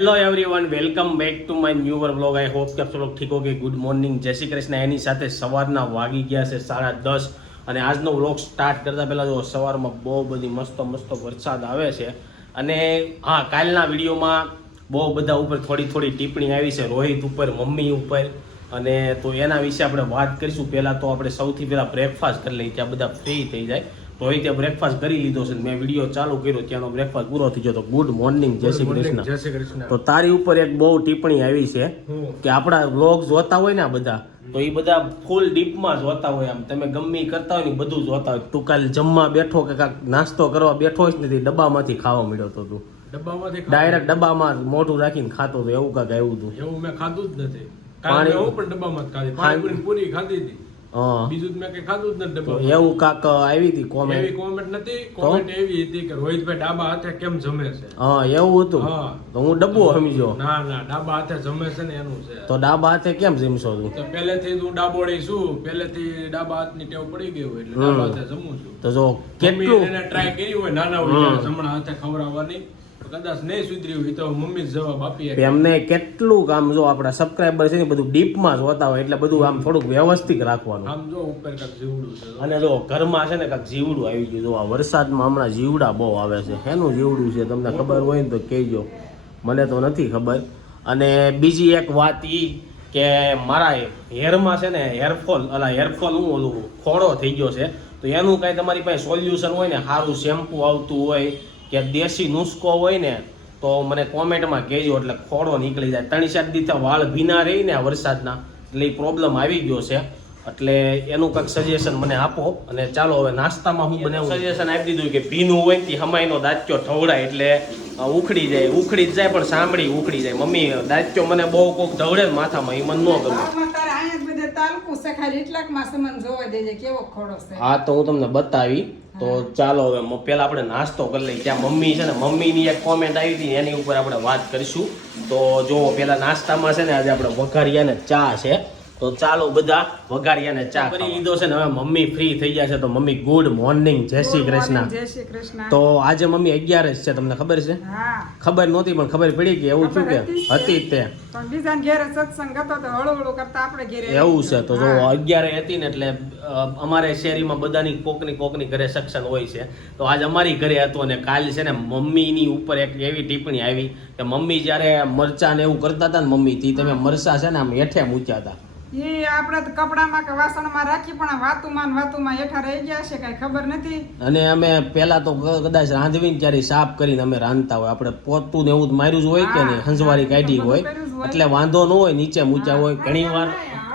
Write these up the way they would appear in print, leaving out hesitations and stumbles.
Hello everyone welcome back to my newer vlog. I hope કે આપ सब लोग ठीक होगे। गुड मॉर्निंग, જય શ્રી કૃષ્ણ। એની સાથે સવારના વાગી ગયા છે 10:30 અને આજનો વ્લોગ સ્ટાર્ટ કરતા પહેલા જો સવારમાં બહુ બધી મસ્ત વરસાદ આવે છે અને હા કાલના વિડીયોમાં બહુ બધા ઉપર થોડી ટિપ્પણી આવી છે, રોહિત ઉપર, મમ્મી ઉપર, અને તો એના વિશે આપણે વાત કરીશું। પહેલાં તો આપણે સૌથી પહેલાં બ્રેકફાસ્ટ કરી લઈએ, ત્યાં બધા ફ્રી થઈ જાય। રોહિતે બ્રેકફાસ્ટ કરી લીધો છે, મેં વિડીયો ચાલુ કર્યો ત્યાંનો બ્રેકફાસ્ટ પૂરો થઈ ગયો। તો ગુડ મોર્નિંગ, જય શ્રી કૃષ્ણ। તો તારી ઉપર એક બહુ ટિપ્પણી આવી છે કે આપણા વ્લોગ જોતા હોય ને આ બધા, તો એ બધા ફૂલ ડીપમાં જોતા હોય, આમ તમે ગમે કરતા હોય ને બધું જોતા હોય। તું કાલે જમવા બેઠો કે કાંઈક નાસ્તો કરવા બેઠો જ નથી, ડબ્બામાંથી ખાવા મળ્યો તો તું ડાયરેક્ટ ડબ્બામાં મોઢું રાખીને ખાતો હતો, એવું કાંઈક આવ્યું હતું? એવું મેં ખાધું જ નથી, પાણી હું પણ ડબ્બામાં જ ખાધી, પાણીપુરી પૂરી ખાધી હતી, બીજું મેં કઈ ખાધું જ નથી ડબ્બામાં। એવું કાક આવી હતી કોમેન્ટ? એવી કોમેન્ટ નથી, કોમેન્ટ એવી હતી કે રોહિતભાઈ ડાબા હાથે કેમ જમે છે। હા એવું હતું? તો હું ડબ્બો સમજ્યો। ના ડાબા હાથે જમે છે ને એનું છે। તો ડાબા હાથે કેમ જમશો તું? તો પહેલેથી હું ડાબોડી છું, પહેલેથી ડાબા હાથની ટેવ પડી ગઈ હોય એટલે ડાબા હાથે જમું છું। તો જો કેટલું એને ટ્રાય કરી હોય નાના હોય જમણા હાથે ખવડાવવાની, કદાચ નહીં સુધરી હોય તો મમ્મી જ જવાબ આપી એમને કેટલું કામ જો આપણા સબસ્ક્રાઇબર છે ને બધું ડીપમાં જોતા હોય એટલે બધું આમ થોડુંક વ્યવસ્થિત રાખવાનું। આમ જો ઉપર કાંક જીવડું છે, અને જો ઘરમાં છે ને કાંક જીવડું આવી ગયું। જો આ વરસાદમાં હમણાં જીવડા બહુ આવે છે, એનું જીવડું છે તમને ખબર હોય ને તો કહેજો, મને તો નથી ખબર। અને બીજી એક વાત ઈ કે મારા હેરમાં છે ને હેરફોલ હું ઓલું ખોડો થઈ ગયો છે, તો એનું કાંઈ તમારી પાસે સોલ્યુશન હોય ને, સારું શેમ્પુ આવતું હોય કે દેશી નુસ્ખો હોય ને તો મને કોમેન્ટમાં કહેજો, એટલે ખોડો નીકળી જાય। 3-4 દિવસ વાળ ભીના રહી ને આ વરસાદના, એટલે એ પ્રોબ્લેમ આવી ગયો છે, એટલે એનું કંઈક સજેશન મને આપો। અને ચાલો હવે નાસ્તામાં હું બનાવું, સજેશન આપી દીધું કે ભીનું હોય ને હમાઈનો દાંત્યો ઢવડાય એટલે ઉખડી જ જાય પણ સાંભળી ઉખડી જાય। મમ્મી દાંત્યો મને બહુ કોક ઢવડે ને માથામાં, એ મને ન ગમે। હા તો હું તમને બતાવી, તો ચાલો હવે પેલા આપણે નાસ્તો કરી લઈએ। ત્યાં મમ્મી છે ને, મમ્મીની એક કોમેન્ટ આવી હતી એની ઉપર આપણે વાત કરીશું। તો જો પેલા નાસ્તામાં છે ને આજે આપણે વઘારિયા ને ચા છે, તો ચાલો બધા વઘારિયા ને ચા કરી લીધો છે ને હવે મમ્મી ફ્રી થઈ ગયા છે। તો મમ્મી ગુડ મોર્નિંગ, જય શ્રી કૃષ્ણ। તો આજે મમ્મી 11 છે, તમને ખબર છે? ખબર નહોતી પણ ખબર પડી કે એવું છું કે હતી તે એવું છે। તો જો 11 હતી ને એટલે અમારે શેરીમાં બધાની કોકની ઘરે સક્ષન હોય છે, તો આજ અમારી ઘરે હતું। અને કાલ છે ને મમ્મીની ઉપર એક એવી ટિપ્પણી આવી કે મમ્મી જ્યારે મરચા ને એવું કરતા હતા ને મમ્મી થી, તમે મરચા છે ને આમ હેઠે મૂક્યા હતા, એ આપણે તો કપડામાં કે વાસણમાં રાખી પણ વાતુમાં હેઠા રહી ગયા છે, કઈ ખબર નથી। અને અમે પેલા તો કદાચ રાંધવીને ત્યારે સાફ કરીને અમે રાંધતા હોય, આપણે પોતું ને એવું માર્યું જ હોય કે નહીં, હંસવારી કાઢી હોય એટલે વાંધો ન હોય, નીચે મૂક્યા હોય। ઘણી વાર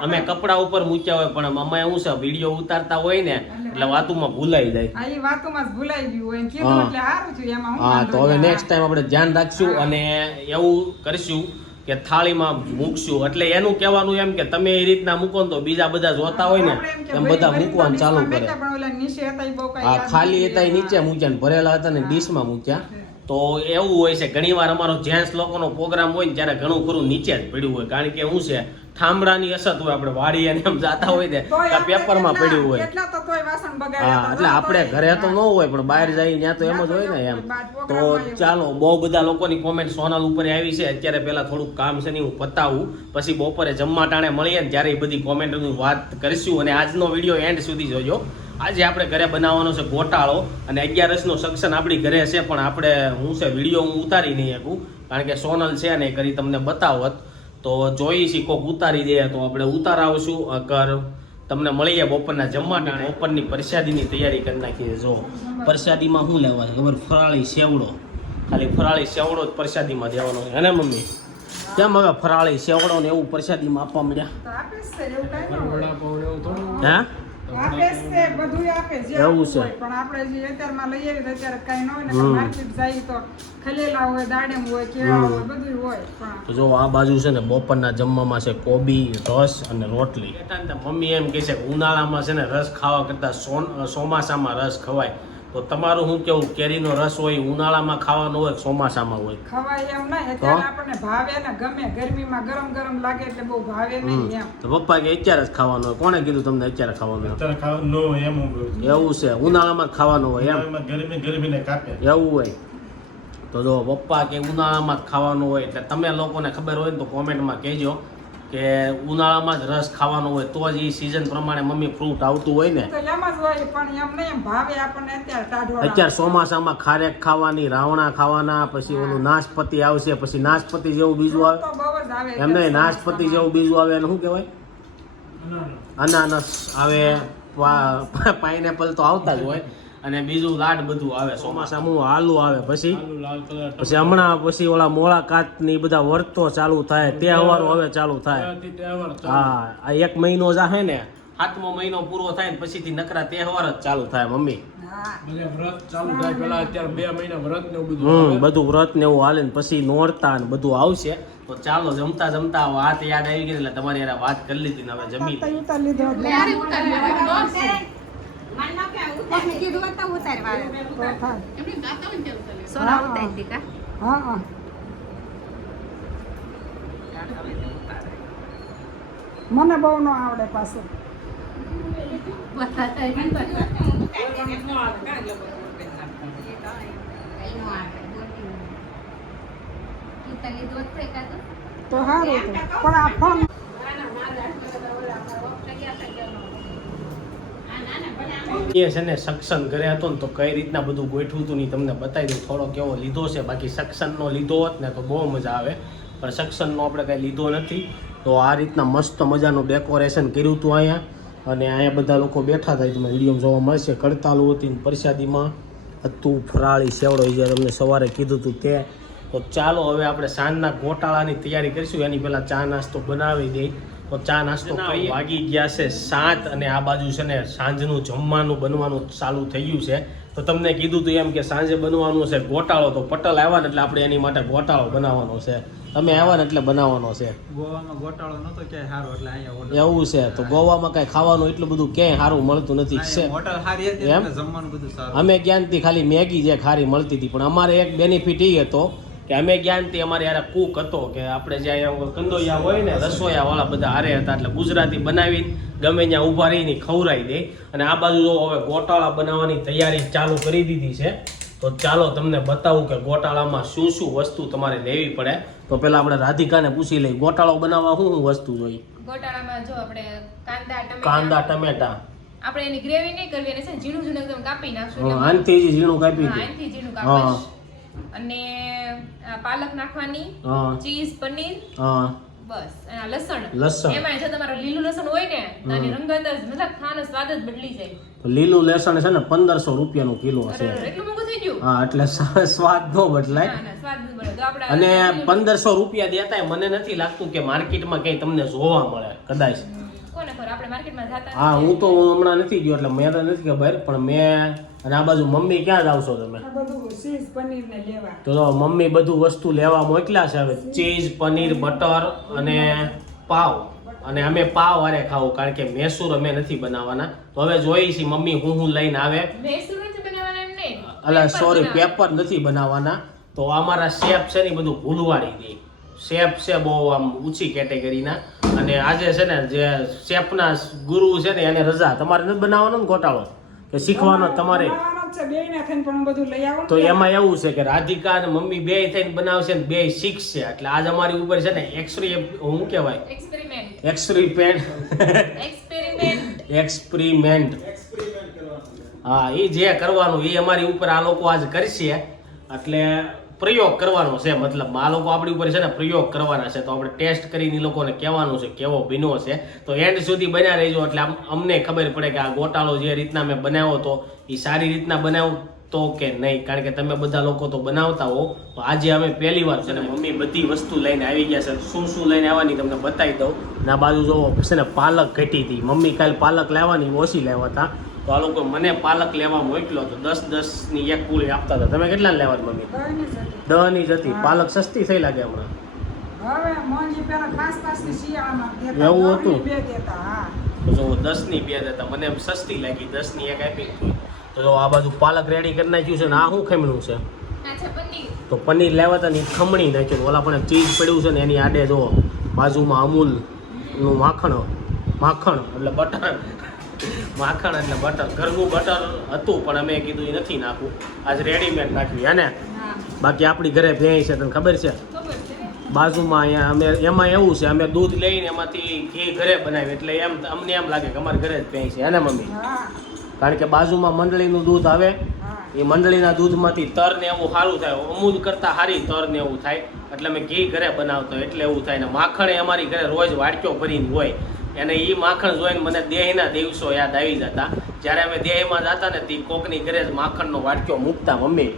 અમે કપડા ઉપર મૂક્યા હોય પણ અમે એવું છે વિડીયો ઉતારતા હોય ને એટલે વાતુમાં ભૂલાઈ જાય। હા તો હવે નેક્સ્ટ ટાઈમ આપણે ધ્યાન રાખશું અને એવું કરીશું કે થાળીમાં મૂકશું, એટલે એનું કહેવાનું એમ કે તમે એ રીતના મૂકો ને તો બીજા બધા જોતા હોય ને એમ બધા મૂકવાનું ચાલુ કરે। હા ખાલી હતા નીચે મૂક્યા ને ભરેલા હતા ને ડીશમાં મૂક્યા, તો એવું હોય છે। ઘણી વાર અમારો જેન્ટ્સ લોકોનો પ્રોગ્રામ હોય ને ત્યારે ઘણું ખરું નીચે જ પડ્યું હોય, કારણ કે શું છે ઠામડાની અસર હોય, આપણે વાડીએ એમ જાતા હોય ને પેપરમાં પડ્યું હોય। હા એટલે આપણે ઘરે તો ન હોય પણ બહાર જઈ ત્યાં તો એમ જ હોય ને એમ। તો ચાલો બહુ બધા લોકોની કોમેન્ટ સોનલ ઉપર આવી છે, અત્યારે પહેલા થોડુંક કામ છે ને હું પતાવું, પછી બપોરે જમવા ટાણે મળીએ ને ત્યારે એ બધી કોમેન્ટની વાત કરીશું। અને આજનો વિડીયો એન્ડ સુધી જોજો। આજે આપણે ઘરે બનાવવાનો છે ગોટાળો, અને 11નો સક્ષન આપણી ઘરે છે પણ આપણે હું છે વિડીયો હું ઉતારી નહીં શકું, કારણ કે સોનલ છે ને કરી તમને બતાવત તો જોઈ છે કોક ઉતારી દે તો આપણે ઉતારાવશું। અગર તમને મળીએ બપોરના જમવા ટાણે, બપોરની પ્રસાદીની તૈયારી કરી નાખીએ। જો પ્રસાદીમાં શું લેવા છે ખબર? ફરાળી સેવડો, ખાલી ફરાળી સેવડો જ પ્રસાદીમાં દેવાનો છે ને મમ્મી? કેમ હવે ફરાળી સેવડો ને એવું પ્રસાદીમાં આપવા મળ્યા? હા એવું છે પણ આપણે જે અત્યારમાં લઈ આવીએ અત્યારે કઈ ન હોય ને, માર્કેટ જાય તો ખલેલા હોય, દાડમ હોય, કેળા હોય, બધું હોય। તો જો આ બાજુ છે ને બપોરના જમવામાં છે કોબી, રસ અને રોટલી। મમ્મી એમ કહે છે કે ઉનાળામાં છે ને રસ ખાવા કરતા ચોમાસામાં રસ ખવાય, તો તમારું શું કેવું? કેરીનો રસ હોય ઉનાળામાં ખાવાનો હોય ચોમાસામાં હોય? ખવાય એમ નહીં, અત્યારે આપણને ભાવે ને ગમે, ગરમીમાં ગરમ ગરમ લાગે એટલે બહુ ભાવે નહીં એમ। તો પપ્પા કે અત્યારે જ ખાવાનું હોય, કોણે કીધું તમને અત્યારે ખાવાનું? અત્યારે ખાવાનું ન હોય એમ એવું છે, ઉનાળામાં ખાવાનું હોય એમ, ગરમીને કાપે એવું હોય। તો જો પપ્પા કે ઉનાળામાં જ ખાવાનું હોય એટલે તમે લોકોને ખબર હોય ને તો કોમેન્ટમાં કહેજો કે ઉનાળામાં જ રસ ખાવાનો હોય તો જ એ સિઝન પ્રમાણે મમ્મી ફ્રૂટ આવતું હોય ને. તો એમ જ હોય પણ એમ નહીં, એમ ભાવે આપણને અત્યારે ટાઢોળા. અત્યારે ચોમાસામાં ખારેક ખાવાની, રાવણા ખાવાના, પછી ઓલું નાશપતિ આવશે, પછી નાશપતિ જેવું બીજું આવે, તો બહુ જ આવે એમ નહીં, નાશપતિ જેવું બીજું આવે એને શું કહેવાય, અનાનસ આવે, પાઇનેપલ તો આવતા જ હોય, અને બીજું લાડ બધું આવે. ચોમાસામાં આલુ આવે, પછી આલુ લાલ કલર પછી હમણાં પછી ઓલા મોળાકાત ની બધા વર્તો ચાલુ થાય, તહેવારો હવે ચાલુ થાય. તહેવાર હા, આ 1 મહિનો જાહે ને, 7મો મહિનો પૂરો થાય ને પછીથી નકરા તહેવાર જ ચાલુ થાય મમ્મી. હા બધા વ્રત ચાલુ થાય. પેલા અત્યારે 2 મહિના વ્રત ને એવું બધું આવે. બધું વ્રત ને એવું હાલે ને પછી નોરતા ને બધું આવશે. તો ચાલો જમતા જમતા વાત યાદ આવી ગઈ એટલે તમારી યાર વાત કરી લીધી ને હવે જમી લઈએ. ઉતાર લીધો એટલે યાર ઉતાર પછી કીધું હતા ઉતારવા તો થાય. એમની ગાતા હોય ને ત્યારે ઉતારે. સોના ઉતારી હતી કા? હા હા મને બહુ ન આવડે પાછું. તો સારું હતું. પણ આ ફોન એ છે ને સક્ષન ઘરે હતો ને તો કઈ રીતના બધું ગોઠવું હતું ને તમને બતાવી દઉં. થોડો કેવો લીધો છે, બાકી સક્ષનનો લીધો હોત ને તો બહુ મજા આવે, પણ સક્ષનનો આપણે કાંઈ લીધો નથી. તો આ રીતના મસ્ત મજાનું ડેકોરેશન કર્યું હતું અહીંયા, અને અહીંયા બધા લોકો બેઠા હતા. તમે વિડીયો જોવા મળશે. કડતાલું હતી ને પ્રસાદીમાં હતું ફરાળી સેવડો, જે તમને સવારે કીધું હતું તે. તો ચાલો હવે આપણે સાંજના ગોટાળાની તૈયારી કરીશું. એની પહેલાં ચા નાસ્તો બનાવી દઈ. તો ચા નાસ્તો કરીએ. વાગી ગયા છે 7 અને આ બાજુ છે ને સાંજનું જમવાનું બનવાનું ચાલુ થઈ ગયું છે. તો તમને કીધું હતું એમ કે સાંજે બનવાનું છે ગોટાળો. તો પટલ આવ્યા ને એટલે આપણે એની માટે ગોટાળો બનાવવાનો છે. તમે આવ્યા ને એટલે બનાવવાનો છે. ગોવામાં ગોટાળો નતો ક્યાંય સારો એટલે અહીંયા order એવું છે. તો ગોવામાં કાંઈ ખાવાનું એટલું બધું ક્યાંય સારું મળતું નથી. છે અહીંયા હોટલ સારી હતી એમ? એટલે જમવાનું બધું સારું. અમે જ્ઞાનથી ખાલી મેગી જે ખારી મળતી હતી, પણ અમારે એક બેનિફિટ એ હતો કે અમે જ્ઞાનથી અમારે યાર કુક હતો કે આપણે જે અહીંયા કંદોયા હોય ને રસોયા વાળા બધા હારે હતા, એટલે ગુજરાતી બનાવીને ગમે ત્યાં ઊભા રહીને ખવડાવી દે. અને આ બાજુ જો હવે ગોટાળા બનાવવાની તૈયારી ચાલુ કરી દીધી છે. તો ચાલો તમને બતાવું કે ગોટાળામાં શું શું વસ્તુ તમારે લેવી પડે. તો પહેલા આપણે રાધિકાને પૂછી લઈએ ગોટાળો બનાવવા શું શું વસ્તુ જોઈએ. ગોટાળામાં જો આપણે કાંદા કાંદા, ટમેટા, આપણે એની ગ્રેવી નહીં કરવી, એને છે ને ઝીણું ઝીણું એકદમ કાપી નાખશું. એટલે આનથી જ ઝીણું કાપી હા, દે. એનાથી ઝીણું હા. કાપીશ. અને આ પાલક નાખવાની, હા ચીઝ, પનીર, હા બસ. અને આ લસણ. લસણ. એમાં જો તમારું લીલું લસણ હોય ને તો એની રંગત જ મતલબ ખાવાનો સ્વાદ જ બદલી જાય. તો લીલું લસણ છે ને 1500 રૂપિયાનું કિલો અરે છે. અરે, એટલું મોંઘું થઈ ગયું? હા, એટલે સ્વાદ ન બદલાય. ના ના, સ્વાદ જ બદલે. તો આપણે અને લીલું- 1500 રૂપિયા દેતા મને નથી લાગતું કે માર્કેટમાં ક્યાંય તમને જોવા મળે. કદાચ કોને ખબર, આપણે માર્કેટમાં જાતા હા, હું તો હમણાં નથી ગયો એટલે મેં તો નથી ખબર, પણ મેં અને આ બાજુ મમ્મી ક્યાં જાવ છો તમે? આ બધું ચીઝ પનીર ને લેવા. તો મમ્મી બધું વસ્તુ લેવા મોકલ્યા છે. હવે ચીઝ, પનીર, બટર અને પાવ. અને અમે પાવ હારે ખાવું કારણ કે મેસૂર અમે નથી બનાવવાના. તો હવે જોઈએ છીએ મમ્મી હું લઈને આવે. મૈસૂર નથી બનાવવાના એમ નહીં. અલા પેપર સોરી, બનાવવાના. પેપર નથી બનાવવાના. તો અમારા શેફ છે ને ઈ બધું ભૂલવાડી દે. શેફ છે બહુ આમ ઊંચી કેટેગરીના, અને આજે છે ને જે શેફના ગુરુ છે ને એને રજા. તમારે નથી બનાવવાનો ને ગોટાળો, કે શીખવાનો તમારે? બનાવવાનો જ છે, બેયને થઈને પણ હું બધું લઈ આવું ને. તો એમાં એવું છે કે રાધિકા અને મમ્મી બે થઈને બનાવશે ને બે શીખશે. એટલે આજ અમારી ઉપર છે ને શું કહેવાય, એક્સપેરિમેન્ટ એક્સપેરિમેન્ટ. હા, એ જે કરવાનું એ અમારી ઉપર આ લોકો આજ કરશે. એટલે પ્રયોગ કરવાનો છે, મતલબ આ લોકો આપણી ઉપર છે ને પ્રયોગ કરવાના છે. તો આપણે ટેસ્ટ કરીને એ લોકોને કહેવાનું છે કેવો ભીનો છે. તો એન્ડ સુધી બન્યા રહેજો એટલે અમને ખબર પડે કે આ ગોટાળો જે રીતના મેં બનાવ્યો તો એ સારી રીતના બનાવ્યો તો કે નહીં. કારણ કે તમે બધા લોકો તો બનાવતા હો. તો આજે અમે પહેલી વાર છે ને મમ્મી બધી વસ્તુ લઈને આવી ગયા છે. શું શું લઈને આવવાની તમને બતાવી દઉં. ના બાજુ જોવો છે ને પાલક ઘટી હતી. મમ્મી કાલે પાલક લાવવાની ઓછી લાવ્યા હતા. તો આ લોકો મને પાલક લેવા મોકલ્યો તો 10-10ની એક પૂળી આપતા હતા. તમે કેટલા લેવાની મમ્મી? દહીંની 10ની જતી. જ હતી. પાલક સસ્તી થઈ લાગે હમણાં. હવે મોંઘી પેલા 5-5 ની શિયાળામાં દેતા. એવું હતું? 10 ની 2 દેતા. હા તો જો 10ની 2 દેતા. મને એમ સસ્તી લાગી, 10ની એક આપી. તો જો આ બાજુ પાલક રેડી કરી નાખ્યું છે ને આ શું ખમણું છે? આ છે પનીર. તો પનીર લેવા હતા ને એ ખમણી નાખ્યું. ઓલા પણ ચીઝ પડ્યું છે ને એની આડે જો બાજુમાં અમૂલનું માખણ એટલે બટર. માખણ એટલે બટર. ઘરનું બટર હતું પણ અમે કીધું એ નથી નાખવું, આજ રેડીમેડ નાખ્યું. હે ને? હા. બાકી આપણી ઘરે ભેંસ છે તને ખબર છે ખબર છે ને. બાજુમાં અહીંયા અમે એમાં એવું છે અમે દૂધ લઈને એમાંથી ઘી ઘરે બનાવી એટલે એમ અમને એમ લાગે કે અમારા ઘરે જ ભેંસ છે હે ને મમ્મી? હા કારણ કે બાજુમાં મંડળીનું દૂધ આવે હા એ મંડળીના દૂધમાંથી તર ને એવું સારું થાય અમૂલ કરતાં સારી તર ને એવું થાય એટલે અમે ઘી ઘરે બનાવતો એટલે એવું થાય ને માખણ એ અમારી ઘરે રોજ વાટક્યો ભરીને હોય અને એ માખણ જોઈને મને દેહના દિવસો યાદ આવી જતા જ્યારે અમે દેહમાં જતા ને તે કોકની ઘરે જ માખણનો વાટક્યો મૂકતા મમ્મી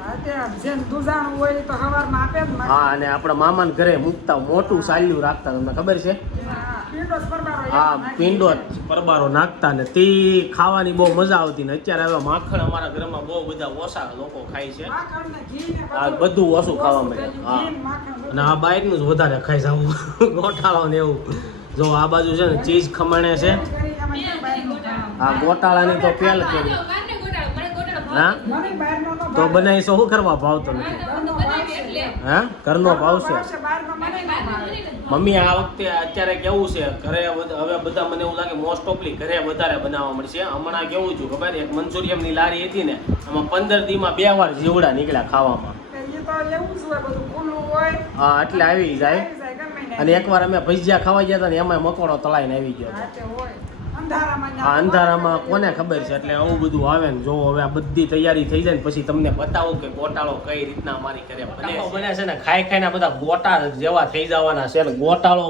હા તે જેમ દૂધાણું હોય એ તો સવારમાં આપે જ હા અને આપણા મામાને ઘરે મૂકતા મોટું સાલ્યું રાખતા તમને ખબર છે હા પીંડો જ પરબારો હા પીંડો જ પરબારો નાખતા ને તે ખાવાની બહુ મજા આવતી ને અત્યારે હવે માખણ અમારા ઘરમાં બહુ બધા ઓછા લોકો ખાય છે માખણ ને ઘી ને આ બધું ઓછું ખાવા મળે હા ઘી ને માખણ બધું. અને આ બાઈકનું જ વધારે ખાઈ જવું ગોટાળો ને એવું જો આ બાજુ છે ને ચીઝ ખમણે છે કરી એમાં કેમ બહારનું ખાવાનું? આ ગોટાળાની તો પેલ કરી કાંને ગોટાળો, મને ગોટાળો હા મને બહારનો ન તો ભાવે. બનાવીશું શું કરવા ભાવતો હા, નથી તો હું તો બનાવી એટલે. હા ઘરનો ભાવ છે ભાવશે, બહારનો મને ન ભાવે. મમ્મી આ વખતે અત્યારે કેવું છે ઘરે હવે બધા મને એવું લાગે મોસ્ટ ઓફલી ઘરે વધારે બનાવવા મળશે હમણાં કેવું છું ખબર એક મંચુરિયમની લારી હતી ને આમાં 15 દીમાં 2 વાર જીવડા નીકળ્યા ખાવામાં એ તો એવું જ હોય બધું ખુલ્લું હોય હા એટલે આવી જાય આવી જાય ગમે ને. અને એકવાર અમે ભજીયા ખાવા ગયા હતા ને એમાં મકોડો તળાઈને આવી ગયો હા, તે હોય. અંધારામાં આ અંધારામાં કોને ખબર છે એટલે આવું બધું આવે ને જો હવે આ બધી તૈયારી થઈ જાય ને પછી તમને બતાવું કે ગોટાળો કઈ રીતના અમારી ઘરે બને છે ને ખાઈ ખાઈને આ બધા ગોટા જેવા થઈ જવાના છે ને ગોટાળો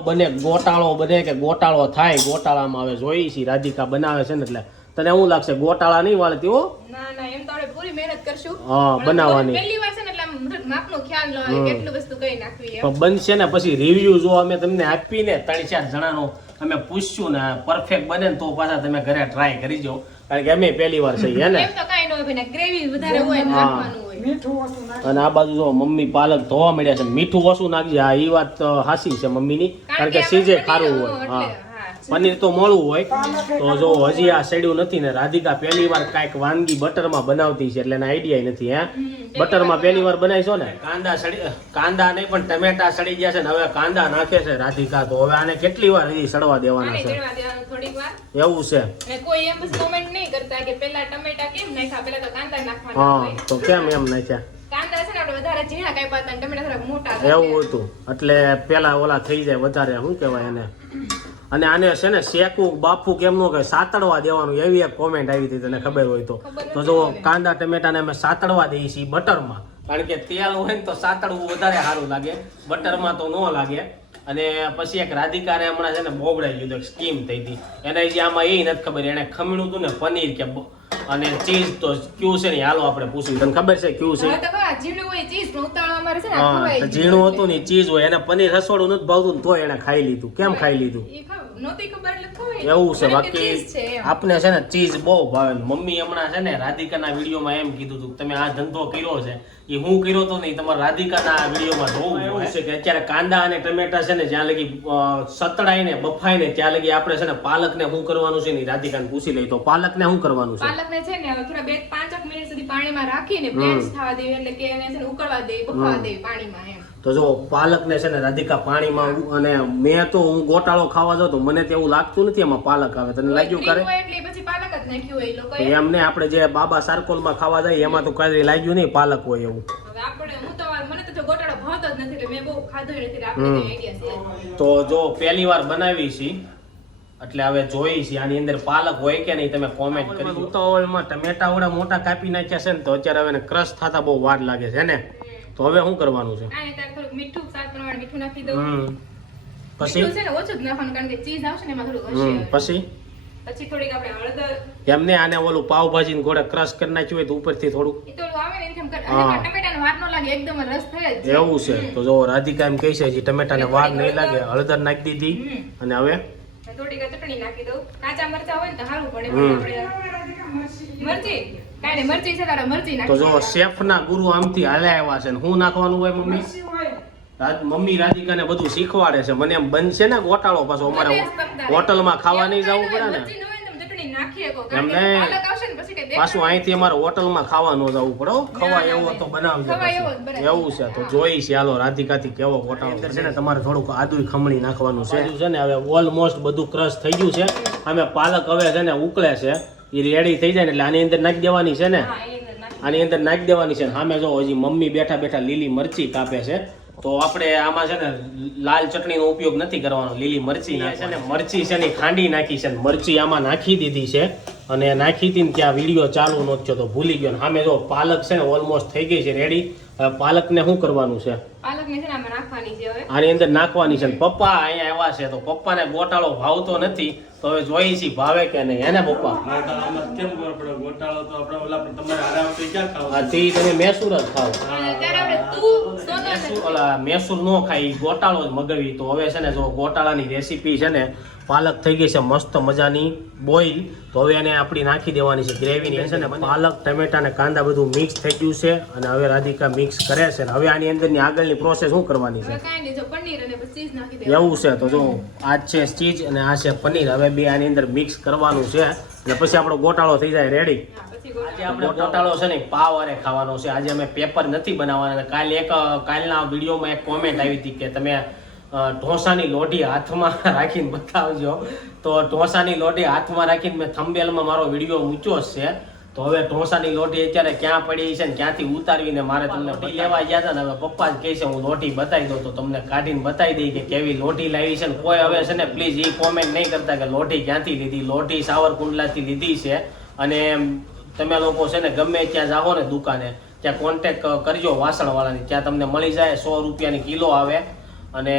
બને કે ગોટાળો થાય ગોટાળામાં હવે જોઈ છે રાધિકા બનાવે છે ને એટલે તને એવું લાગશે ગોટાળા નહીં વાળતી હો ના ના એમ તો આપણે પૂરી મહેનત કરશું હા, પણ બનાવવાની. પહેલી વાર છે ને એટલે આમ માપનો ખ્યાલ ન આવે કેટલું વસ્તુ કઈ નાખવી એમ. પણ બનશે ને પછી રિવ્યુ જો અમે તમને આપીને 3-4 જણાનો અમે પૂછશું ને પરફેક્ટ બને ને તો પાછા તમે ઘરે ટ્રાય કરી જો કારણ કે અમે પહેલી વાર છે હે ને એમ તો કાંઈ ન હોય ભાઈ ગ્રેવી વધારે હોય ને હા. નાખવાનું હોય મીઠું ઓછું નાખે. અને આ બાજુ જો મમ્મી પાલક ધોવા મળ્યા છે મીઠું ઓછું નાખજે હા એ વાત હાસી છે મમ્મીની કારણ કે સીજે ખારું હોય હા પનીર તો મોળું હોય તો જો હજી આ સડ્યું નથી ને રાધિકા પહેલી વાર કાંઈક વાનગી બટરમાં બનાવતી છે એટલે એના આઈડિયા નથી હે બટરમાં પહેલી વાર બનાવીશો ને કાંદા નહીં પણ ટમેટા સડી ગયા છે ને હવે કાંદા નાખે છે રાધિકા તો હવે આને કેટલી વાર હજી સડવા દેવાના આને છે ચડવા દેવાનું થોડીક વાર એવું છે અને કોઈ એમ પછી કોમેન્ટ નહીં કરતા કે પેલા ટમેટા કેમ નાખ્યા પેલા તો કાંદા નાખવાના હા હોય તો કેમ એમ નાખ્યા કાંદા છે ને આપણે વધારે ઝીણા કાપ્યા હતા અને ટમેટા થોડાક મોટા હતા. એવું હતું એટલે પેલા ઓલા થઈ જાય વધારે શું કહેવાય એને અને આને છે ને શેકવું બાફવું કેમ નો કે સાતડવા દેવાનું એવી એક કોમેન્ટ આવી હતી તને ખબર હોય તો જો કાંદા ટમેટાને અમે સાતડવા દઈએ છીએ બટરમાં કારણ કે તેલ હોય ને તો સાતડવું વધારે સારું લાગે બટરમાં તો ન લાગે અને પછી એક રાધિકાને હમણાં છે ને બોબડાઈ ગયું હતું સ્કીમ થઈ હતી એને જે આમાં એ નથી ખબર એને ખમણું હતું ને પનીર કે અને ચીઝ તો ક્યુ છે ને હાલો આપણે પૂછ્યું તને ખબર છે ક્યુ છે હવે તો કહો, ઝીણું હોય ચીઝ પણ ઉતાવળમાં અમારે છે ને હા ખવાય તો જ ઝીણું હતું ને ચીઝ હોય એને પનીર રસોડું નથી ભાવતું ને તોય એને ખાઈ લીધું કેમ ખાઈ લીધું એ નહોતી ખબર એટલે ખવાય. એવું છે કારણ કે બાકી ચીઝ છે એમ. આપને છે ને ચીઝ બહુ ભાવે મમ્મી હમણાં છે ને રાધિકાના વિડીયોમાં એમ કીધું હતું કે તમે આ ધંધો કર્યો છે એ હું કર્યો તો નહીં તમારા રાધિકાના વિડીયોમાં જોવું એવું છે કે અત્યારે કાંદા અને ટમેટા છે ને જ્યાં લગી સતડાઈ ને બફાઈ ને ત્યાં લગી આપણે છે ને પાલકને શું કરવાનું છે ને રાધિકાને પૂછી લઈ તો પાલકને શું કરવાનું છે પાલકને છે ને હવે થોડા 2-5 મિનિટ સુધી પાણીમાં રાખીને બ્લેન્ચ થવા દેવી એટલે કે એને છે ને ઉકળવા દેવી બફાવા દેવી પાણીમાં એમ. તો જો પાલકને છે ને રાધિકા પાણીમાં અને મેં તો હું ગોટાળો ખાવા જાઉં તો મને તો એવું લાગતું નથી એમાં પાલક આવે તને લાગ્યું ગ્રીન કરે હોય એટલે પછી પાલક જ નાખ્યું હોય એ લોકોએ. એમને આપણે જે બાબા સારકોલમાં ખાવા જાય એમાં તો કઈ લાગ્યું નહીં પાલક હોય એવું હવે આપણે હું તો મને તો જો ગોટાળો ભાવતો જ નથી એટલે મેં બહુ ખાધો ય નથી એટલે આપણે કઈ આઈડિયા છે તો જો પહેલી વાર બનાવી છે એટલે હવે જોઈ છે આની અંદર પાલક હોય કે નહીં તમે કોમેન્ટ કરી ઉતાવળમાં ટમેટા ઓડા મોટા કાપી નાખ્યા છે ને તો અત્યારે હવે ક્રશ થતા બહુ વાર લાગે છે ને તો હવે શું કરવાનું છે આને તાર થોડુંક મીઠું સ્વાદ પ્રમાણે મીઠું નાખી દઉં પછી મીઠું છે ને ઓછું જ નાખવાનું કારણ કે ચીઝ આવશે ને એમાં થોડું હશે પછી થોડીક આપણે હળદર એમને આને ઓલું પાવભાજી ને ગોળે ક્રશ કરી નાખ્યું હોય તો ઉપરથી થોડું એ તો આવે ને એમ કર હા. અને ટમેટાનો વાર ન લાગે એકદમ જ રસ થઈ જ એવું છે તો જો રાધિકા એમ કહે છે હજી ટમેટાને વાર નહીં લાગે હળદર નાખી દીધી અને હવે થોડીક ચટણી નાખી દઉં કાચા મરચા હોય ને તો સારું પડે પણ આપણે મરચી કાંઈ નહીં મરચી છે તારા મરચી તો નાખી જો શેફના ગુરુ આમથી હાલ્યા આવ્યા છે ને શું નાખવાનું હોય મમ્મી મરચી હોય. મમ્મી રાધિકાને બધું શીખવાડે છે મને એમ બનશે ને ગોટાળો પાછો અમારે હોટલમાં ખાવા નહીં જવું પડે ને મરચી ન હોય ને તમે ચટણી નાખી શકો કારણ કે એમને પાલક આવશે ને પછી કઈ પાછું અહીંથી અમારે હોટલમાં ખાવા ન જવું પડે હો. ખવાય એવો તો બનાવજો ખવાય એવો જ પાછું. બનાવજો. એવું છે તો જોઈ છે હાલો રાધિકાથી કેવો ગોટાળો અંદર છે ને તમારે થોડુંક આદુય ખમણી નાખવાનું છે છે ને હવે ઓલમોસ્ટ બધું ક્રશ થઈ ગયું છે અમે પાલક હવે છે ને ઉકળે છે એ રેડી થઈ જાય ને એટલે આની અંદર નાખી દેવાની છે ને હા એ અંદર નાખી આની અંદર નાખી દેવાની છે. સામે જો હજી મમ્મી બેઠા બેઠા લીલી મરચી કાપે છે. તો આપણે આમાં છે ને લાલ ચટણીનો ઉપયોગ નથી કરવાનો, લીલી મરચી છે ને મરચી છે ને ખાંડી નાખી છે. મરચી આમાં નાખી દીધી છે અને નાખી હતી ને ત્યાં વિડીયો ચાલુ નહોતો થયો તો ભૂલી ગયો. સામે જો પાલક છે ને ઓલમોસ્ટ થઈ ગઈ છે રેડી. પાલકને શું કરવાનું છે? પાલકને છે ને આમાં નાખવાની છે હવે. આની અંદર નાખવાની છે. પપ્પા અહીંયા આવ્યા છે તો પપ્પાને ગોટાળો ભાવતો નથી તો હવે જોઈએ છીએ ભાવે કે નહીં. એને પપ્પા તમે મેસૂર જ ખાઓ. ત્યારે આપણે તું સોનો ઓલા મેસૂર નો ખાઈ ગોટાળો જ મગવી. તો હવે છે ને જો ગોટાળાની રેસીપી છે ને પાલક થઈ ગઈ છે મસ્ત મજાની બોઇલ. તો હવે એને આપણી નાખી દેવાની છે ગ્રેવીની છે ને પાલક ટમેટા ને કાંદા બધું મિક્સ થઈ ગયું છે અને હવે રાધિકા મિક્સ કરે છે. હવે આની અંદરની આગળની પ્રોસેસ શું કરવાની છે? હવે કાંઈ નહીં, જો પનીર અને પછી ચીઝ નાખી દેવાનું. એવું છે તો જો આ છે ચીઝ અને આ છે પનીર. હવે બે આની અંદર મિક્સ કરવાનું છે અને પછી આપણો ગોટાળો થઈ જાય રેડી. હા, પછી આજે આપણે ગોટાળો છે ને પાવ વારે ખાવાનો છે. આજે અમે પેપર નથી બનાવવાના. કાલના વિડીયોમાં એક કોમેન્ટ આવી હતી કે તમે ઢોસાની લોઢી હાથમાં રાખીને બતાવજો. તો ઢોસાની લોઢી હાથમાં રાખીને મેં થંબનેલમાં મારો વિડીયો મૂક્યો છે. તો હવે ઢોસાની લોઢી અત્યારે ક્યાં પડી છે ને ક્યાંથી ઉતારવીને મારે તમને લેવા ગયા હતા ને હવે પપ્પા જ કહે છે હું લોઢી બતાવી દઉં તો તમને કાઢીને બતાવી દઈ કે કેવી લોઢી લાવી છે. ને કોઈ હવે છે ને પ્લીઝ એ કોમેન્ટ નહીં કરતા કે લોઢી ક્યાંથી લીધી. લોઢી સાવરકુંડલાથી લીધી છે અને તમે લોકો છે ને ગમે ત્યાં જાઓ ને દુકાને ત્યાં કોન્ટેક કરજો વાસણવાળાની. ત્યાં તમને મળી જાય. 100 રૂપિયાની કિલો આવે અને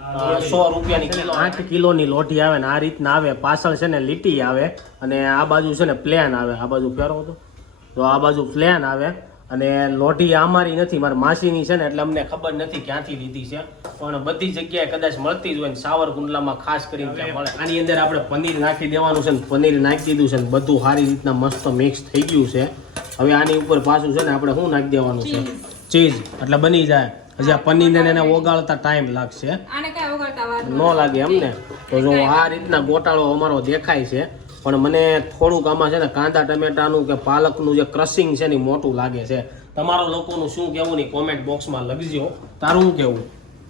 100 રૂપિયાની કિલો 8 કિલોની લોઢી આવે ને આ રીતના આવે. પાછળ છે ને લીટી આવે અને આ બાજુ છે ને પ્લેન આવે. આ બાજુ ફેરવો તો આ બાજુ પ્લેન આવે અને લોઢી અમારી નથી, મારી માસીની છે ને એટલે અમને ખબર નથી ક્યાંથી લીધી છે પણ બધી જગ્યાએ કદાચ મળતી જ હોય ને સાવરકુંડલામાં ખાસ કરીને ત્યાં મળે. આની અંદર આપણે પનીર નાખી દેવાનું છે ને પનીર નાખી દીધું છે ને બધું સારી રીતના મસ્ત મિક્સ થઈ ગયું છે. હવે આની ઉપર પાછું છે ને આપણે શું નાખી દેવાનું છે? ચીઝ. એટલે બની જાય. હજી આ પનીરને એને ઓગાળતા ટાઈમ લાગશે. આને કાંઈ ઓગાળતા વાર ન લાગે એમને. તો જો આ રીતના ગોટાળો અમારો દેખાય છે પણ મને થોડુંક આમાં છે ને કાંદા ટમેટાનું કે પાલકનું જે ક્રશિંગ છે ને મોટું લાગે છે. તમારો લોકોનું શું કહેવું ને કોમેન્ટ બોક્સમાં લખજો. તારું શું કહેવું?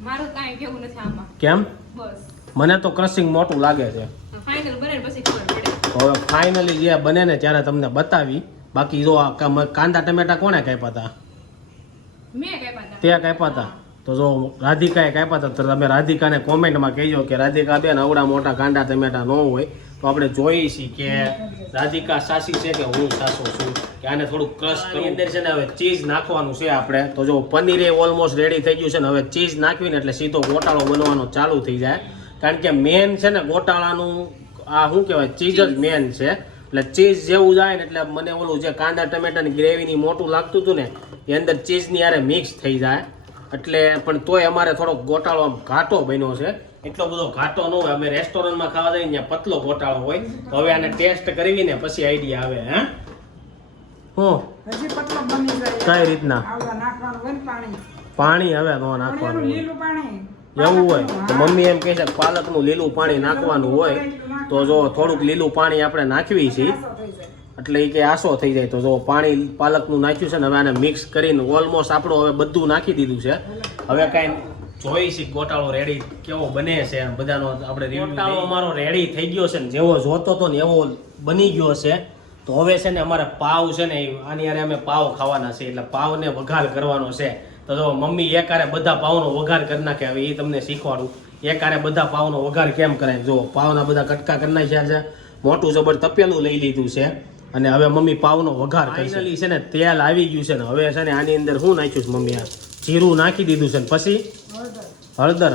મારું કાંઈ કેવું નથી આમાં. કેમ? બસ મને તો ક્રશિંગ મોટું લાગે છે. ફાઇનલ બને ને પછી ખબર પડે. હવે ફાઇનલી જે બને ને ત્યારે તમને બતાવી. બાકી જો આ કાંદા ટમેટા કોણે કાપ્યા હતા? મેં કાંઈ તે કાપ્યા હતા. તો જો રાધિકાએ કાપ્યા હતા તો તમે રાધિકાને કોમેન્ટમાં કહેજો કે રાધિકા બેન આવડા મોટા કાંદા ટમેટા ન હોય તો આપણે જોઈએ છીએ કે રાધિકા સાસી છે કે હું સાસો છું કે આને થોડુંક ક્રશ કરવું. અંદર છે ને હવે ચીઝ નાખવાનું છે આપણે. તો જો પનીર એ ઓલમોસ્ટ રેડી થઈ ગયું છે ને હવે ચીઝ નાખવીને એટલે સીધો ગોટાળો બનવાનો ચાલુ થઈ જાય. કારણ કે મેન છે ને ગોટાળાનું આ શું કહેવાય ચીઝ જ મેન છે. એટલે ચીઝ જેવું જાય ને એટલે મને ઓલું જે કાંદા ટમેટાની ગ્રેવીની મોટું લાગતું હતું ને એ અંદર ચીઝની યારે મિક્સ થઈ જાય. એટલે પણ તોય અમારે થોડોક ગોટાળો આમ ઘાટો બન્યો છે. એટલો બધો ઘાટો ન હોય. અમે રેસ્ટોરન્ટમાં ખાવા જઈએ ત્યાં પતલો ગોટાળો હોય. તો હવે આને ટેસ્ટ કરવીને પછી આઈડિયા આવે. હે હું હજી પતલો બની જાય. કઈ રીતના? આવડા નાખવાનું હોય ને પાણી. પાણી હવે ન પણ એનું નાખવાનું હોય. લીલું પાણી. એવું હોય તો મમ્મી એમ કહે છે કે પાલકનું લીલું પાણી નાખવાનું હોય. તો જો થોડુંક લીલું પાણી આપણે નાખવી છીએ આસો થઈ જાય. એટલે એ કે આસો થઈ જાય. તો જો પાણી પાલકનું નાખ્યું છે ને હવે આને મિક્સ કરીને ઓલમોસ્ટ આપણું હવે બધું નાખી દીધું છે. હવે કાંઈ જોઈ છે ગોટાળો રેડી કેવો બને છે બધાનો આપણે ગોટાળો અમારો રેડી થઈ ગયો છે ને જેવો જોતો હતો ને એવો બની ગયો છે. તો હવે છે ને અમારે પાવ છે ને આની યારે અમે પાવ ખાવાના છે એટલે પાવને વઘાર કરવાનો છે. તો જો મમ્મી એકારે બધા પાવનો વઘાર કરી નાખે. હવે એ તમને શીખવાડું એકારે બધા પાવનો વઘાર કેમ કરાય. જો પાવના બધા કટકા કરી નાખ્યા છે. મોટું જબર તપેલું લઈ લીધું છે અને હવે મમ્મી પાવનો વઘાર ફાઇનલી છે ને તેલ આવી ગયું છે ને હવે છે ને આની અંદર શું નાખ્યું છે મમ્મી? આ જીરું નાખી દીધું છે ને પછી હળદર.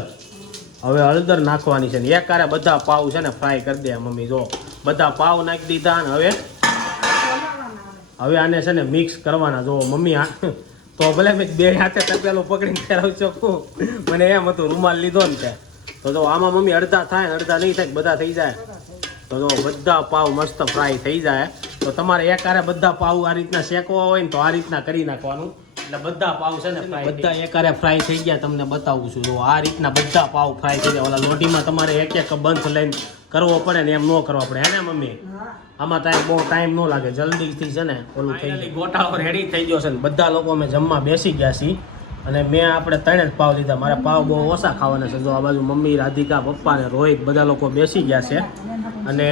હવે હળદર નાખવાની છે ને એકારે બધા પાવ છે ને ફ્રાય કરી દે મમ્મી. જો બધા પાવ નાખી દીધા ને હવે આને છે ને મિક્સ કરવાના. જો મમ્મી તો ભલે મેં બે હાથે તપેલો પકડીને ફેરવશો મને એમ હતું રૂમાલ લીધો ને તે. તો જો આમાં મમ્મી અડધા થાય ને અડધા નહીં થાય બધા થઈ જાય. તો જો બધા પાવ મસ્ત ફ્રાય થઈ જાય. તો તમારે એકારે બધા પાવ આ રીતના શેકવા હોય ને તો આ રીતના કરી નાખવાનું. એટલે બધા પાવ છે ને બધા એકારે ફ્રાય થઈ ગયા. તમને બતાવું છું. જો આ રીતના બધા પાવ ફ્રાય થઈ ગયા. ઓલા લોટીમાં તમારે એક એક બંધ લઈને કરવો પડે ને એમ ન કરવા પડે. હે ને મમ્મી? આમાં બહુ ટાઈમ ન લાગે. જલ્દીથી છે ને ઓલું થઈ જાય. ગોટાળો રેડી થઈ ગયો છે ને બધા લોકો અમે જમવા બેસી ગયા છીએ અને મેં આપણે 3 જ પાવ લીધા. મારે પાવ બહુ ઓછા ખાવાના છે. જો આ બાજુ મમ્મી રાધિકા પપ્પા ને રોહિત બધા લોકો બેસી ગયા છે અને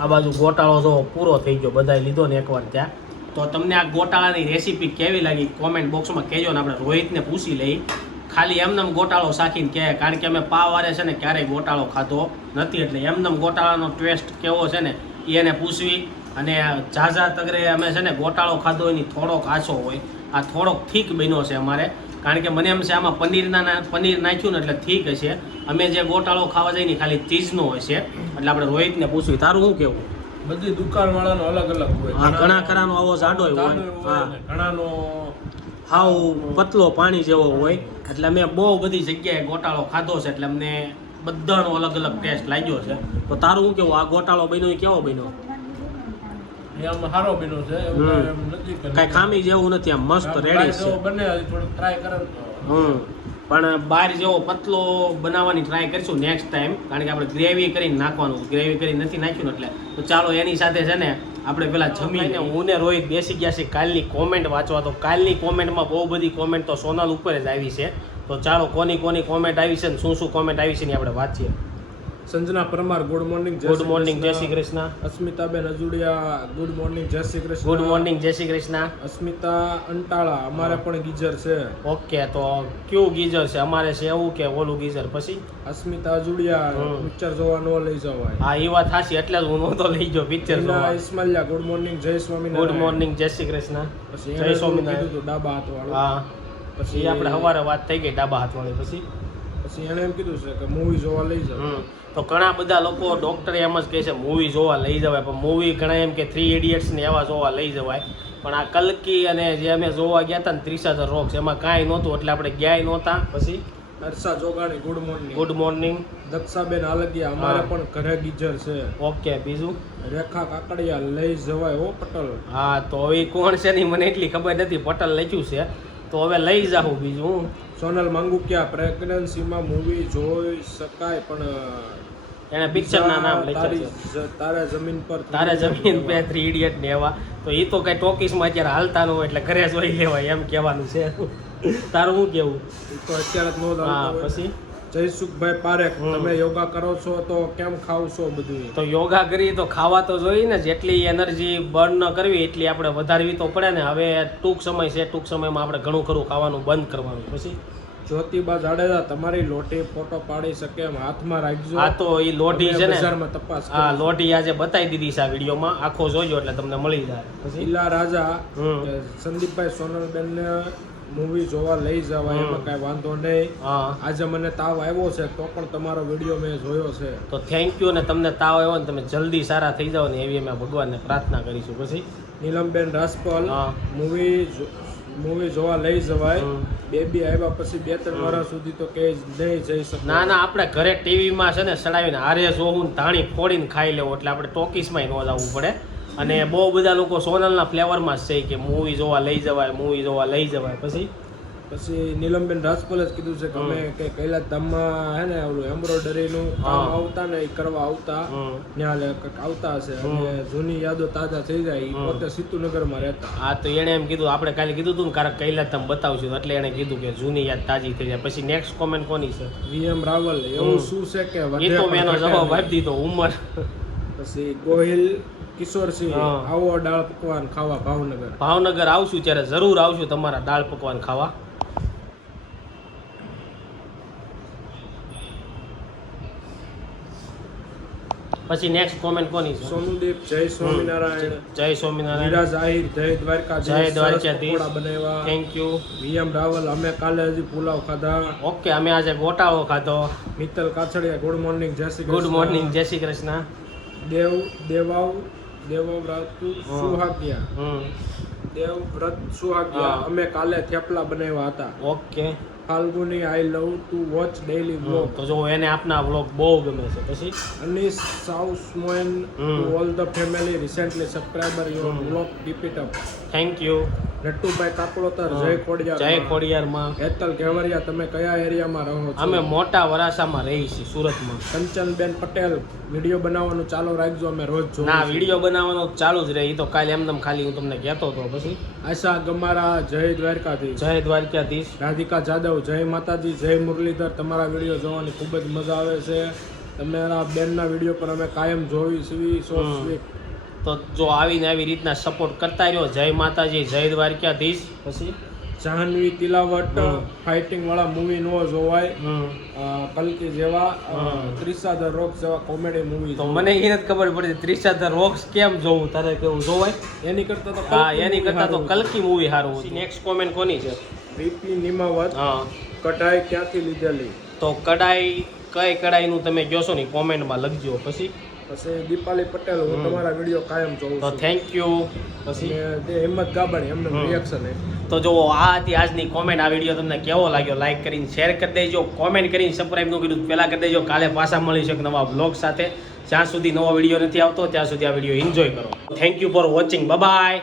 આ બાજુ ગોટાળો જો પૂરો થઈ ગયો. બધાએ લીધો ને એકવાર ત્યાં તો તમને આ ગોટાળાની રેસીપી કેવી લાગી કોમેન્ટ બોક્સમાં કહેજો ને આપણે રોહિતને પૂછી લઈ. ખાલી એમનેમ ગોટાળો શાખીને કહે, કારણ કે અમે પાવવારે છે ને ક્યારેય ગોટાળો ખાધો નથી, એટલે એમનેમ ગોટાળાનો ટેસ્ટ કેવો છે ને એ એને પૂછવી. અને ઝાઝા તગરે અમે છે ને ગોટાળો ખાધો એની થોડોક આછો હોય, આ થોડોક થીક બન્યો છે અમારે, કારણ કે મને એમ છે આમાં પનીર નાખ્યું ને એટલે થીક હશે. અમે જે ગોટાળો ખાવા જઈએ ને ખાલી ચીઝનો હશે, એટલે આપણે રોહિતને પૂછવી. તારું શું કેવું? બધી દુકાન વાળાનો અલગ અલગ હોય. હા, ઘણા ખરાનો આવો જાડો હોય, હા, ઘણાનો હાવ પતલો પાણી જેવો હોય. એટલે અમે બહુ બધી જગ્યાએ ગોટાળો ખાધો છે, એટલે અમને બધાનો અલગ અલગ ટેસ્ટ લાગ્યો છે. તો તારું શું કેવું? આ ગોટાળો બન્યો એ કેવો બન્યો? એ આમ સારો બન્યો છે, એવું કાંઈ એમ નથી કે કાંઈ ખામી જેવું નથી, આમ મસ્ત રેડી છે. બને થોડું ટ્રાય કરે ને તો પણ બહાર જેવો પતલો બનાવવાની ટ્રાય કરીશું નેક્સ્ટ ટાઈમ, કારણ કે આપણે ગ્રેવી કરીને નાખવાનું, ગ્રેવી કરીને નથી નાખ્યું ને એટલે. તો ચાલો એની સાથે છે ને આપણે પેલા જમીને હું ને રોહિત બેસી ગયા છે કાલની કોમેન્ટ વાંચવા. તો કાલની કોમેન્ટમાં બહુ બધી કોમેન્ટ તો સોનલ ઉપર જ આવી છે. તો ચાલો કોની કોમેન્ટ આવી છે ને શું કોમેન્ટ આવી છે ને આપણે વાંચીએ. Sanjana Parmar good morning. Good morning, જય શ્રી કૃષ્ણ. અસ્મિતાબેન અજુડિયા ગુડ મોર્નિંગ, જય શ્રી કૃષ્ણ. ગુડ મોર્નિંગ, જય શ્રી કૃષ્ણ. અસ્મિતા અંટાળા અમારે પણ ગીઝર છે. ઓકે, તો કયું ગીઝર છે? અમારે છે એવું કે ઓલું ગીઝર? પછી અસ્મિતા અજુડિયા પિક્ચર જોવા ન લઈ જવાય. હા, એ વાત સાચી, એટલે જ હું નહોતો લઈ ગયો પિક્ચર જોવા. ઇસ્માઇલિયા ગુડ મોર્નિંગ, જય સ્વામિનારાયણ. ગુડ મોર્નિંગ, જય શ્રી કૃષ્ણ. પછી જય સ્વામિનારાયણ. કીધું ડાબા હાથ વાળું. હા, પછી આપણે સવારે વાત થઈ ગઈ ડાબા હાથ વાળી. પછી એણે એમ કીધું છે કે મૂવી જોવા લઈ જાવ. તો ઘણા બધા લોકો ડોક્ટરે એમ જ કહે છે મૂવી જોવા લઈ જવાય, પણ મૂવી ઘણા એમ કે 3 ઇડિયટ્સ ને એવા જોવા લઈ જવાય. પણ આ કલ્કી અને જે અમે જોવા ગયા હતા ને 30,000 રોક્સ, એમાં કાંઈ નહોતું, એટલે આપણે ગયા નહોતા. પછી Harsha Jogani good morning. Good morning. Dakshaben Algiya અમારે પણ ઘરે ગીઝર છે. ઓકે, બીજું? રેખા કાકડિયા લઈ જવાય હો પટલ. હા, તો હવે કોણ છે ને મને એટલી ખબર નથી, પટલ લખ્યું છે તો હવે લઈ જાઉં. બીજું? સોનલ માંગુકિયા પ્રેગ્નન્સીમાં મૂવી જોઈ શકાય પણ એને પિક્ચરના નામ લખ્યા છે. તારે જમીન પર 3 ઇડિયટ ને એવા. તો એ તો કઈ ટોકીસમાં અત્યારે હાલતા ન હોય, એટલે ઘરે જોઈ લેવાય એમ કહેવાનું છે. તારું શું કેવું? તો અત્યારે જ નો. હા, પછી જયસુખભાઈ પારેખ તમે યોગા કરો છો તો કેમ ખાવ છો બધું? તો યોગા કરીએ તો ખાવા તો જોઈએ ને, જેટલી એનર્જી બર્ન ન કરવી એટલી આપણે વધારવી તો પડે ને. હવે ટૂંક સમય છે, ટૂંક સમયમાં આપણે ઘણું ખરું ખાવાનું બંધ કરવાનું. પછી જ્યોતિબા જાડેજા તમારી લોટી ફોટો પાડી શકે એમ હાથમાં રાખજો. આ તો એ લોઢી છે ને, બજારમાં તપાસ હા, લોઢી આજે બતાવી દીધી છે આ વિડીયોમાં, આખો જોજો એટલે તમને મળી જાય. પછી ઈલા રાજા સંદીપભાઈ સોનલબેન ને મૂવી જોવા લઈ જવાય, એમાં કાંઈ વાંધો નહીં. હા, આજે મને તાવ આવ્યો છે તો પણ તમારો વિડીયો મેં જોયો છે. તો થેન્ક યુ. ને તમને તાવ આવ્યો ને તમે જલ્દી સારા થઈ જાઓ ને એવી અમે ભગવાનને પ્રાર્થના કરીશું. પછી નીલમબેન રાજપલ હા, મૂવી જોવા લઈ જવાય. બેબી આવ્યા પછી 2-3 વર્ષ સુધી તો કે નહીં જઈ શકે. ના ના, આપણે ઘરે ટીવીમાં છે ને સડાવીને હારે જોવું ને ધાણી ફોડીને ખાઈ લેવું, એટલે આપણે ટોકીસમાં ન જવું પડે. અને બહુ બધા લોકો સોનલના ફ્લેવરમાં જ છે કે મૂવી જોવા લઈ જવાય, મૂવી જોવા લઈ જવાય. પછી નીલમબેન રાજપલે જ કીધું છે કે અમે કે કૈલાસ ધામમાં હે ને ઓલું એમ્બ્રોઇડરીનું કામ આવતા ને એ કરવા આવતા, ત્યાં આવતા હશે અને જૂની યાદો તાજા થઈ જાય. એ પોતે સીતુનગરમાં રહેતા. હા, તો એણે એમ કીધું, આપણે કાલે કીધું હતું ને કારણ કૈલાસ ધામ બતાવશું, એટલે એણે કીધું કે જૂની યાદ તાજી થઈ જાય. પછી નેક્સ્ટ કોમેન્ટ કોની છે? VM રાવલ એવું શું છે કે એ તો મેં એનો જવાબ આપી દીધો, ઉંમર. પછી ગોહિલ કિશોરસિંહ આવો દાળ પકવાન ખાવા ભાવનગર. ભાવનગર આવશું ત્યારે જરૂર આવશું તમારા દાળ પકવાન ખાવા. પછી નેક્સ્ટ કોમેન્ટ કોની છે? સોનુદીપ જય સ્વામિનારાયણ. જય સ્વામિનારાયણ. હીરા જાહિર જય દ્વારકાધીશ. જય દ્વારકાધીશ. પકોડા બનાવ્યા. Thank you. VM રાવલ અમે કાલે હજી પુલાવ ખાધા. ઓકે, અમે આજે ગોટાળો ખાધો. મિત્તલ કાછડિયા ગુડ મોર્નિંગ, જય શ્રી ગુડ મોર્નિંગ, જય શ્રી કૃષ્ણ. દેવવ્રત સુહાગિયા અમે કાલે થેપલા બનાવ્યા હતા. Okay, Falguni I love to watch daily vlog. તો જો એને આપના વ્લોગ બહુ ગમે છે. પછી અનીસ સાઉસમોન to all the family recently subscriber your vlog keep it up. Thank you. Natubhai Kapdotar જય ખોડિયાર. જય ખોડિયારમાં. હેતલ ઘેવરિયા તમે કયા એરિયામાં રહો છો? અમે મોટા વરાસામાં રહી છીએ, સુરતમાં. કંચનબેન પટેલ વિડીયો બનાવવાનું ચાલુ રાખજો, અમે રોજ જોઈએ. ના, વિડીયો બનાવવાનો ચાલુ જ રહે, એ તો કાલે એમનેમ ખાલી હું તમને કહેતો હતો. પછી આશા ગમારા જય દ્વારકાધીશ. જય દ્વારકાધીશ. રાધિકા જાદવ જય માતાજી. જય મુરલીધર તમારા વિડીયો જોવાની ખૂબ જ મજા આવે છે. તમારા બેનના વિડીયો પર અમે કાયમ જોઈ છીએ. So sweet. તો જો આવીને આવી રીતના સપોર્ટ કરતા રહ્યો. જય માતાજી, જય દ્વારકાધીશ. પછી જાહ્નવી તિલાવટ ફાઇટિંગ વાળા મૂવી નો જોવાય. કલ્કી જેવા ત્રિષા ધ રોક જેવા કોમેડી મૂવી તો મને એ નથી ખબર પડતી ત્રિષા ધ રોક્સ કેમ જોવું, તારે કેવું જોવાય? એની કરતા તો હા, એની કરતા તો કલ્કી મૂવી સારું હતું. નેક્સ્ટ કોમેન્ટ કોની છે? રીપી નિમાવત હા, કઢાઈ ક્યાંથી લીધેલી. તો કડાઈ કઈ કડાઈનું તમે કહો છો ને કોમેન્ટમાં લખજો. પછી પછી દીપાલી પટેલ, હું તમારા વિડીયો કાયમ જોઉં તો છું. Thank you. પછી અને તે હિંમત ગાબાણી એમને રિએક્શન તો જો આ હતી આજની કોમેન્ટ. આ વિડીયો તમને કેવો લાગ્યો લાઈક કરીને શેર કરી દેજો, કોમેન્ટ કરીને સબસ્ક્રાઈબ ન કર્યું પહેલા કરી દેજો. કાલે પાછા મળીશું એક નવા બ્લોગ સાથે. જ્યાં સુધી નવો વિડીયો નથી આવતો ત્યાં સુધી આ વિડીયો એન્જોય કરો. Thank you for watching. By.